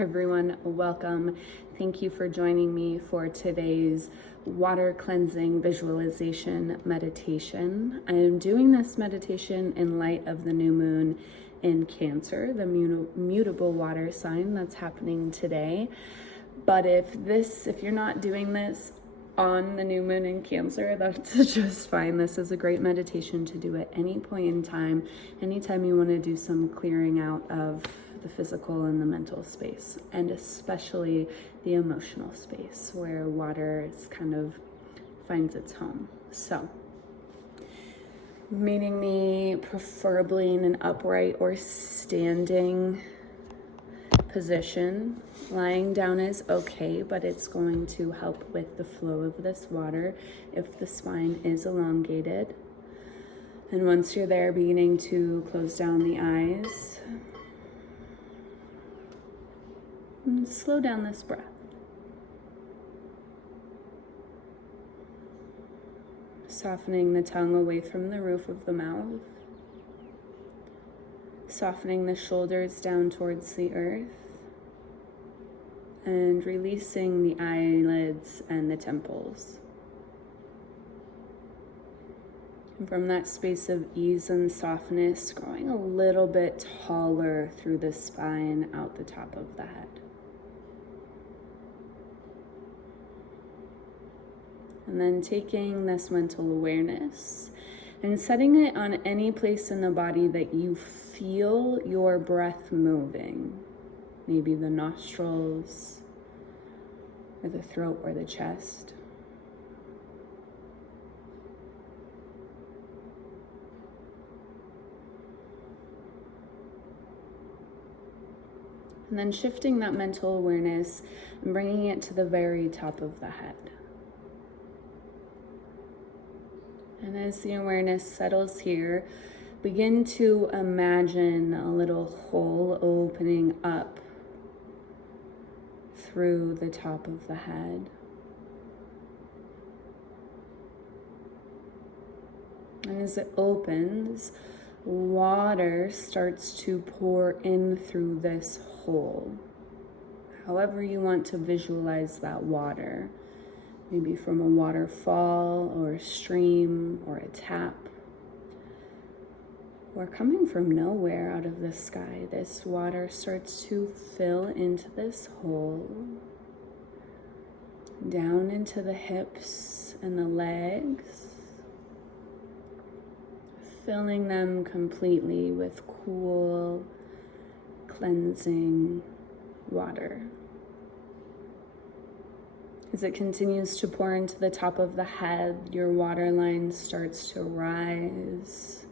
Everyone, welcome. Thank you for joining me for today's water cleansing visualization meditation. I am doing this meditation in light of the new moon in Cancer, the mutable water sign that's happening today. But if you're not doing this on the new moon in Cancer, that's just fine. This is a great meditation to do at any point in time, anytime you want to do some clearing out of the physical and the mental space, and especially the emotional space where water finds its home. So, meeting me preferably in an upright or standing position. Lying down is okay, but it's going to help with the flow of this water if the spine is elongated. And once you're there, beginning to close down the eyes. And slow down this breath. Softening the tongue away from the roof of the mouth. Softening the shoulders down towards the earth. And releasing the eyelids and the temples. And from that space of ease and softness, growing a little bit taller through the spine out the top of the head. And then taking this mental awareness and setting it on any place in the body that you feel your breath moving. Maybe the nostrils, or the throat, or the chest. And then shifting that mental awareness and bringing it to the very top of the head. And as the awareness settles here, begin to imagine a little hole opening up through the top of the head. And as it opens, water starts to pour in through this hole. However you want to visualize that water. Maybe from a waterfall or a stream or a tap. Or coming from nowhere out of the sky, this water starts to fill into this hole, down into the hips and the legs, filling them completely with cool, cleansing water. As it continues to pour into the top of the head, your water line starts to rise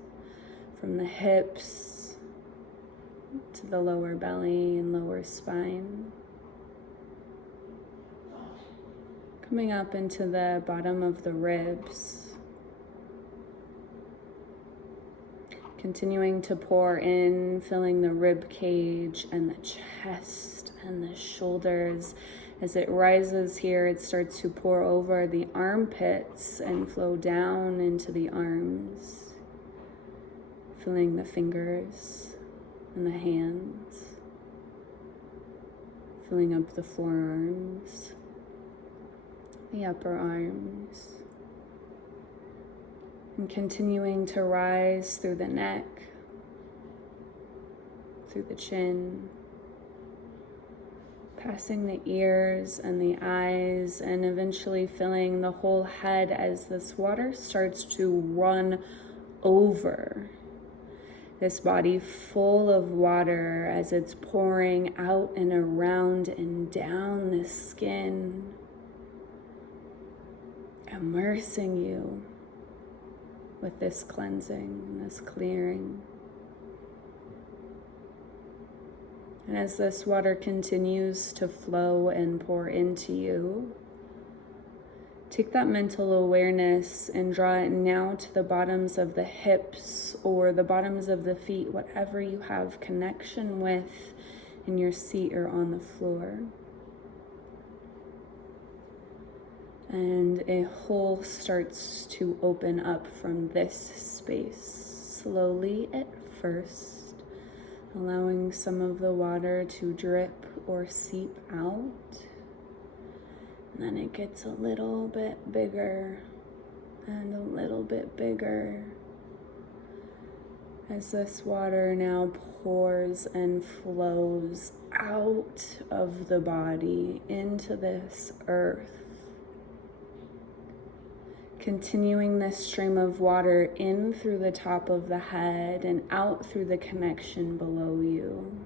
from the hips to the lower belly and lower spine. Coming up into the bottom of the ribs. Continuing to pour in, filling the rib cage and the chest and the shoulders. As it rises here, it starts to pour over the armpits and flow down into the arms, filling the fingers and the hands, filling up the forearms, the upper arms, and continuing to rise through the neck, through the chin, passing the ears and the eyes, and eventually filling the whole head as this water starts to run over this body full of water as it's pouring out and around and down the skin, immersing you with this cleansing, this clearing. And as this water continues to flow and pour into you, take that mental awareness and draw it now to the bottoms of the hips or the bottoms of the feet, whatever you have connection with in your seat or on the floor. And a hole starts to open up from this space, slowly at first, allowing some of the water to drip or seep out. And then it gets a little bit bigger and a little bit bigger as this water now pours and flows out of the body into this earth. Continuing this stream of water in through the top of the head and out through the connection below you.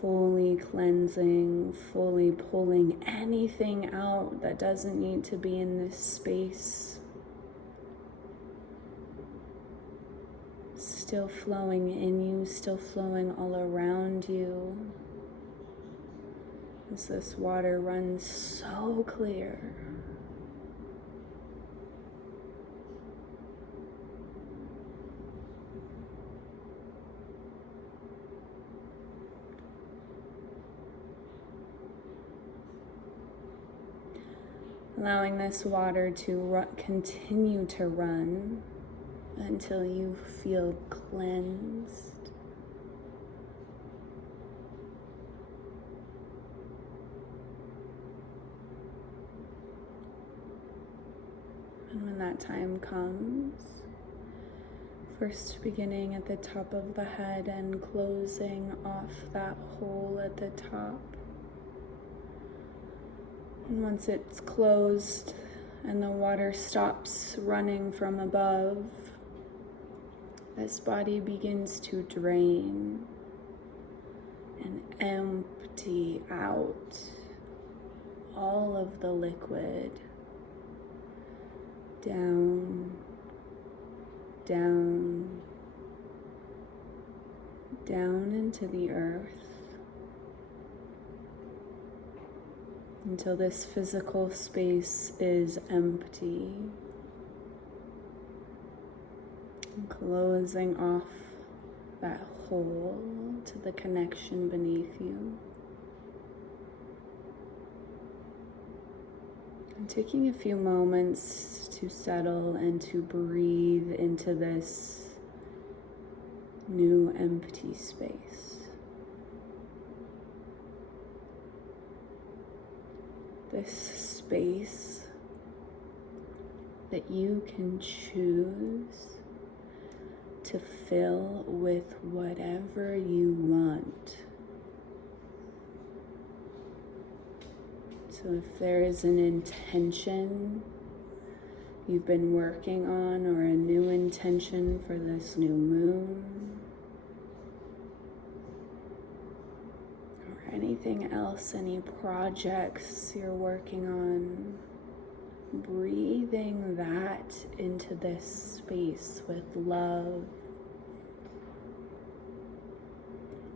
Fully cleansing, fully pulling anything out that doesn't need to be in this space. Still flowing in you, still flowing all around you. As this water runs so clear. Allowing this water to continue to run until you feel cleansed. And when that time comes, first beginning at the top of the head and closing off that hole at the top. And once it's closed and the water stops running from above, this body begins to drain and empty out all of the liquid down, down, down into the earth until this physical space is empty. And closing off that hole to the connection beneath you. And taking a few moments to settle and to breathe into this new empty space. This space that you can choose to fill with whatever you want. So if there is an intention you've been working on or a new intention for this new moon, or anything else, any projects you're working on, breathing that into this space with love.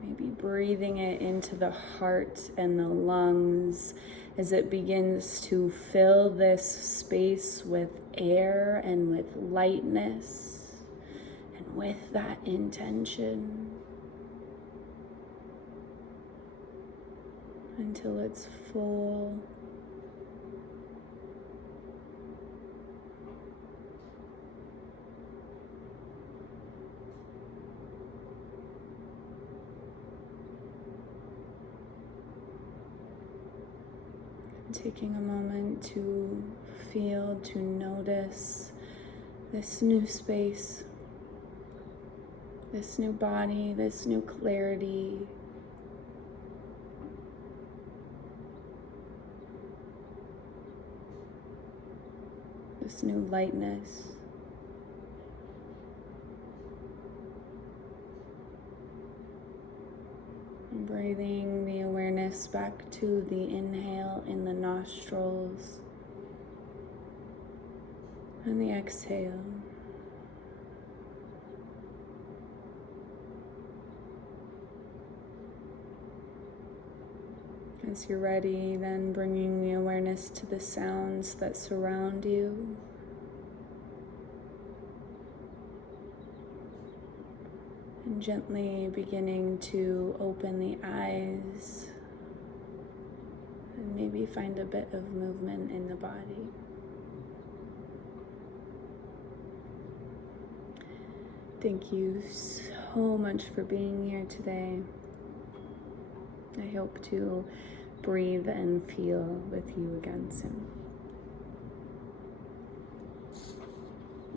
Maybe breathing it into the heart and the lungs as it begins to fill this space with air and with lightness and with that intention until it's full. Taking a moment to feel, to notice this new space, this new body, this new clarity. This new lightness. Breathing the awareness back to the inhale in the nostrils and the exhale. As you're ready, then bringing the awareness to the sounds that surround you. And gently beginning to open the eyes and maybe find a bit of movement in the body. Thank you so much for being here today. I hope to breathe and feel with you again soon.